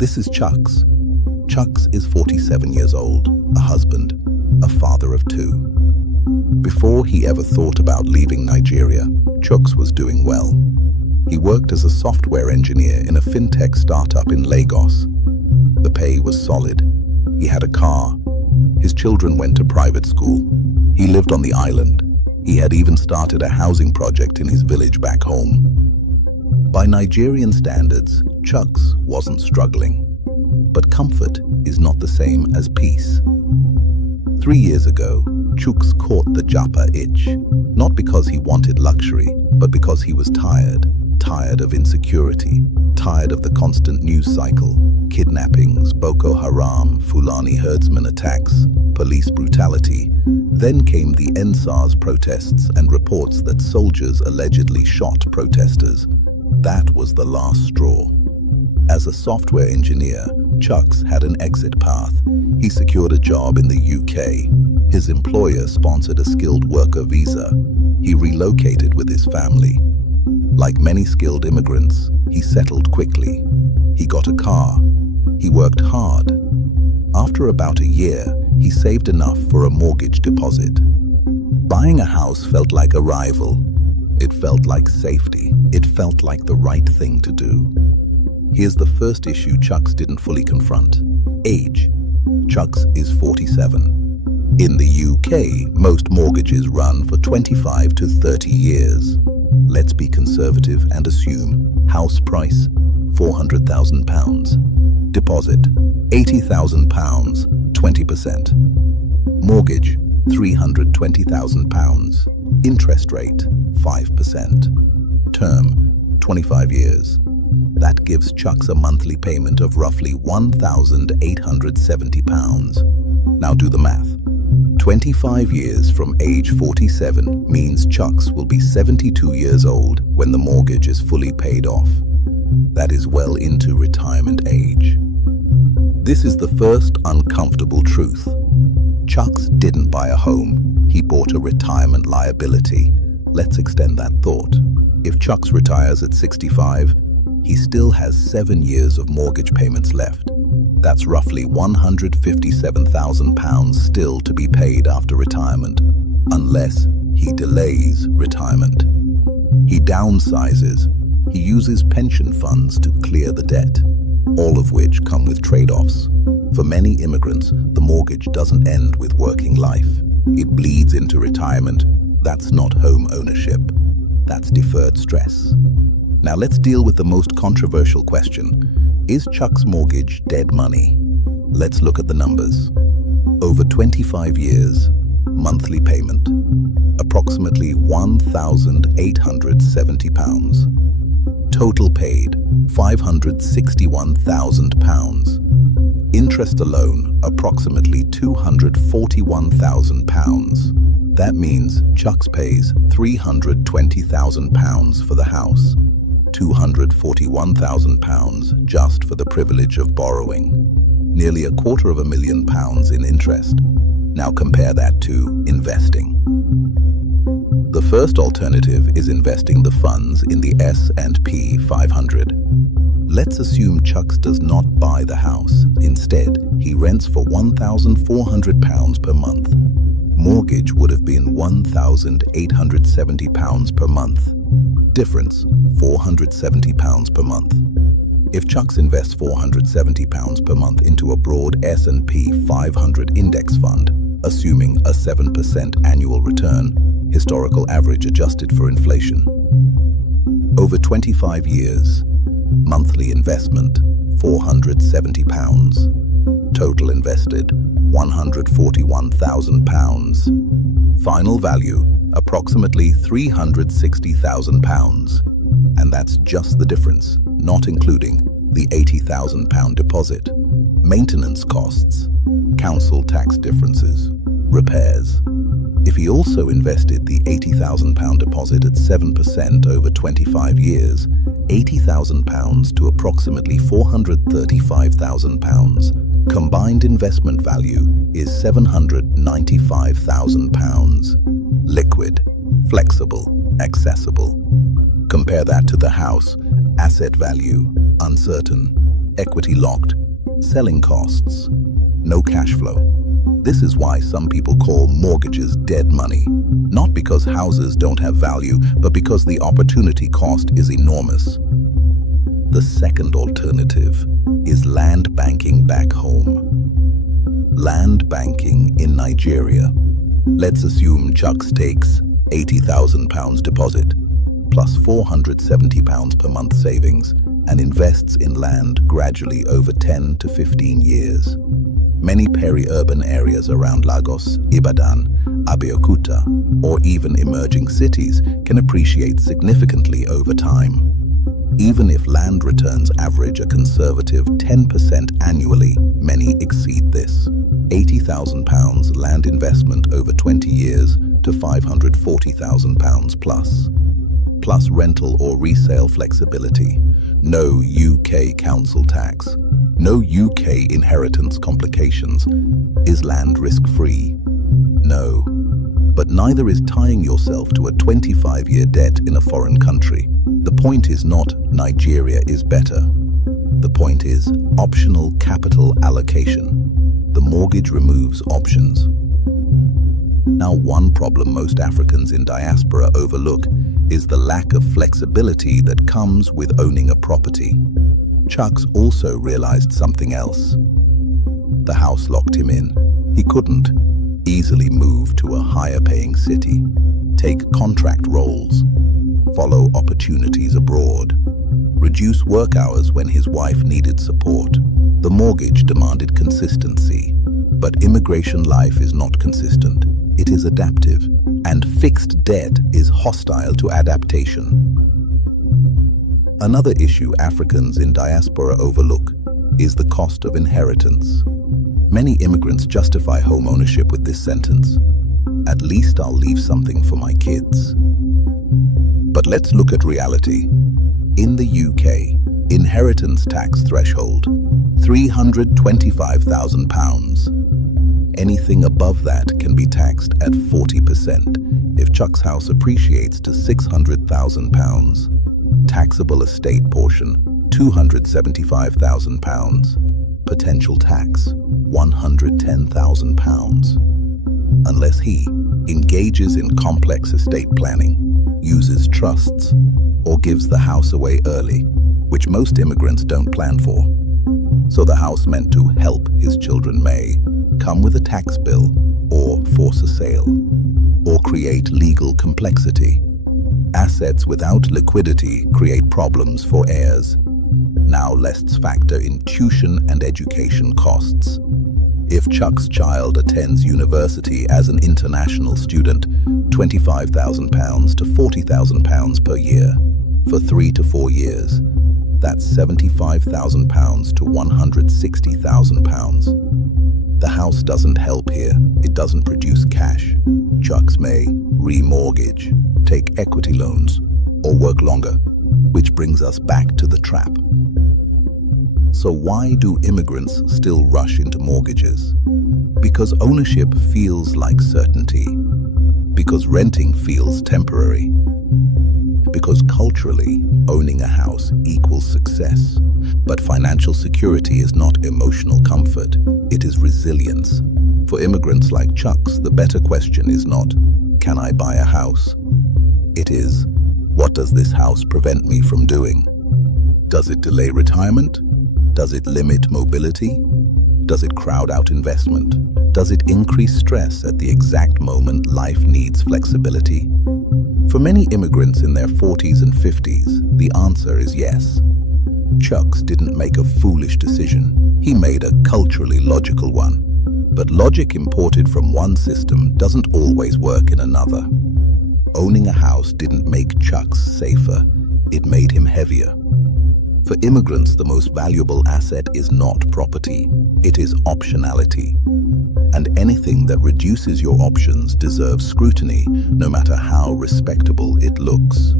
This is Chuks. Chuks is 47 years old, a husband, a father of two. Before he ever thought about leaving Nigeria, Chuks was doing well. He worked as a software engineer in a fintech startup in Lagos. The pay was solid. He had a car. His children went to private school. He lived on the island. He had even started a housing project in his village back home. By Nigerian standards, Chuks wasn't struggling. But comfort is not the same as peace. 3 years ago, Chuks caught the Japa itch, not because he wanted luxury, but because he was tired of insecurity, tired of the constant news cycle, kidnappings, Boko Haram, Fulani herdsmen attacks, police brutality. Then came the NSAS protests and reports that soldiers allegedly shot protesters. That was the last straw. As a software engineer, Chuks had an exit path. He secured a job in the UK. His employer sponsored a skilled worker visa. He relocated with his family. Like many skilled immigrants, he settled quickly. He got a car. He worked hard. After about a year, he saved enough for a mortgage deposit. Buying a house felt like arrival. It felt like safety. It felt like the right thing to do. Here's the first issue Chuks didn't fully confront. Age. Chuks is 47. In the UK, most mortgages run for 25 to 30 years. Let's be conservative and assume house price, £400,000. Deposit, £80,000, 20%. Mortgage, £320,000. Interest rate, 5%. Term, 25 years. That gives Chuks a monthly payment of roughly £1,870. Now do the math. 25 years from age 47 means Chuks will be 72 years old when the mortgage is fully paid off. That is well into retirement age. This is the first uncomfortable truth. Chuks didn't buy a home, he bought a retirement liability. Let's extend that thought. If Chuks retires at 65, he still has 7 years of mortgage payments left. That's roughly £157,000 still to be paid after retirement, unless he delays retirement. He downsizes. He uses pension funds to clear the debt, all of which come with trade-offs. For many immigrants, the mortgage doesn't end with working life. It bleeds into retirement. That's not home ownership. That's deferred stress. Now let's deal with the most controversial question. Is Chuks' mortgage dead money? Let's look at the numbers. Over 25 years, monthly payment, approximately £1,870. Total paid, £561,000. Interest alone, approximately £241,000. That means Chuks pays £320,000 for the house. £241,000 just for the privilege of borrowing. Nearly £250,000 in interest. Now compare that to investing. The first alternative is investing the funds in the S&P 500. Let's assume Chuks does not buy the house. Instead, he rents for £1,400 per month. Mortgage would have been £1,870 per month. Difference, £470 per month. If Chuks invests £470 per month into a broad S&P 500 index fund, assuming a 7% annual return, historical average adjusted for inflation. Over 25 years, monthly investment, £470. Total invested, £141,000. Final value, approximately £360,000. And that's just the difference, not including the £80,000 deposit, maintenance costs, council tax differences, repairs. If he also invested the £80,000 deposit at 7% over 25 years, £80,000 to approximately £435,000, combined investment value is £795,000. Liquid, flexible, accessible. Compare that to the house, asset value, uncertain, equity locked, selling costs, no cash flow. This is why some people call mortgages dead money, not because houses don't have value, but because the opportunity cost is enormous. The second alternative is land banking back home. Land banking in Nigeria. Let's assume Chuks takes £80,000 deposit, plus £470 per month savings, and invests in land gradually over 10 to 15 years. Many peri-urban areas around Lagos, Ibadan, Abeokuta, or even emerging cities can appreciate significantly over time. Even if land returns average a conservative 10% annually, many exceed this. £80,000 land investment over 20 years to £540,000 plus rental or resale flexibility. No UK council tax. No UK inheritance complications. Is land risk-free? No. But neither is tying yourself to a 25-year debt in a foreign country. The point is not Nigeria is better. The point is optional capital allocation. The mortgage removes options. Now, one problem most Africans in diaspora overlook is the lack of flexibility that comes with owning a property. Chuks also realized something else. The house locked him in. He couldn't easily move to a higher-paying city, take contract roles, follow opportunities abroad, reduce work hours when his wife needed support. The mortgage demanded consistency, but immigration life is not consistent. It is adaptive, and fixed debt is hostile to adaptation. Another issue Africans in diaspora overlook is the cost of inheritance. Many immigrants justify home ownership with this sentence: "At least I'll leave something for my kids." But let's look at reality. In the UK, inheritance tax threshold, £325,000. Anything above that can be taxed at 40%. If Chuks' house appreciates to £600,000, taxable estate portion, £275,000. Potential tax, £110,000. Unless he engages in complex estate planning, uses trusts, or gives the house away early, which most immigrants don't plan for. So the house meant to help his children may come with a tax bill, or force a sale, or create legal complexity. Assets without liquidity create problems for heirs. Now let's factor in tuition and education costs. If Chuks' child attends university as an international student, £25,000 to £40,000 per year for 3 to 4 years. That's £75,000 to £160,000. The house doesn't help here. It doesn't produce cash. Chuks may remortgage, take equity loans, or work longer, which brings us back to the trap. So why do immigrants still rush into mortgages? Because ownership feels like certainty. Because renting feels temporary. Because culturally, owning a house equals success. But financial security is not emotional comfort, it is resilience. For immigrants like Chuks, the better question is not, can I buy a house? It is, what does this house prevent me from doing? Does it delay retirement? Does it limit mobility? Does it crowd out investment? Does it increase stress at the exact moment life needs flexibility? For many immigrants in their 40s and 50s, the answer is yes. Chuks didn't make a foolish decision. He made a culturally logical one. But logic imported from one system doesn't always work in another. Owning a house didn't make Chuks safer, it made him heavier. For immigrants, the most valuable asset is not property, it is optionality. And anything that reduces your options deserves scrutiny, no matter how respectable it looks.